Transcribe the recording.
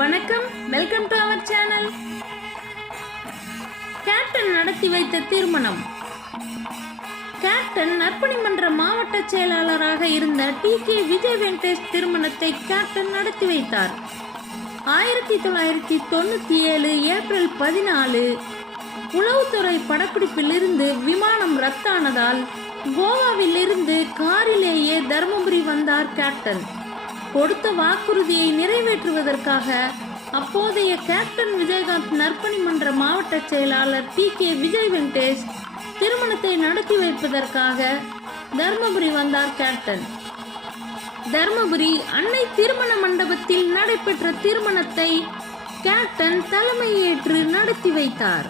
வணக்கம், welcome to our channel. Captain நடத்தி வைத்த திருமணம். கேப்டன் நற்பணி மன்ற மாவட்ட செயலாளராக இருந்த டி.கே. விஜய் வெங்கடேஷ் திருமணத்தை கேப்டன் நடத்தி வைத்தார். 1997 ஏப்ரல் 14 உளவுத்துறை படப்பிடிப்பில் இருந்து விமானம் ரத்தானதால் கோவாவில் இருந்து காரிலேயே தர்மபுரி வந்தார் கேப்டன். கொடுத்த வாக்குறுதியை நிறைவேற்றுவதற்காக அப்போதைய கேப்டன் விஜயகாந்த் நற்பணி மன்ற மாவட்ட செயலாளர் டி.கே. விஜய் வெங்கடேஷ் திருமணத்தை நடத்தி வைப்பதற்காக தர்மபுரி வந்தார் கேப்டன். தர்மபுரி அன்னை திருமண மண்டபத்தில் நடைபெற்ற திருமணத்தை கேப்டன் தலைமையேற்று நடத்தி வைத்தார்.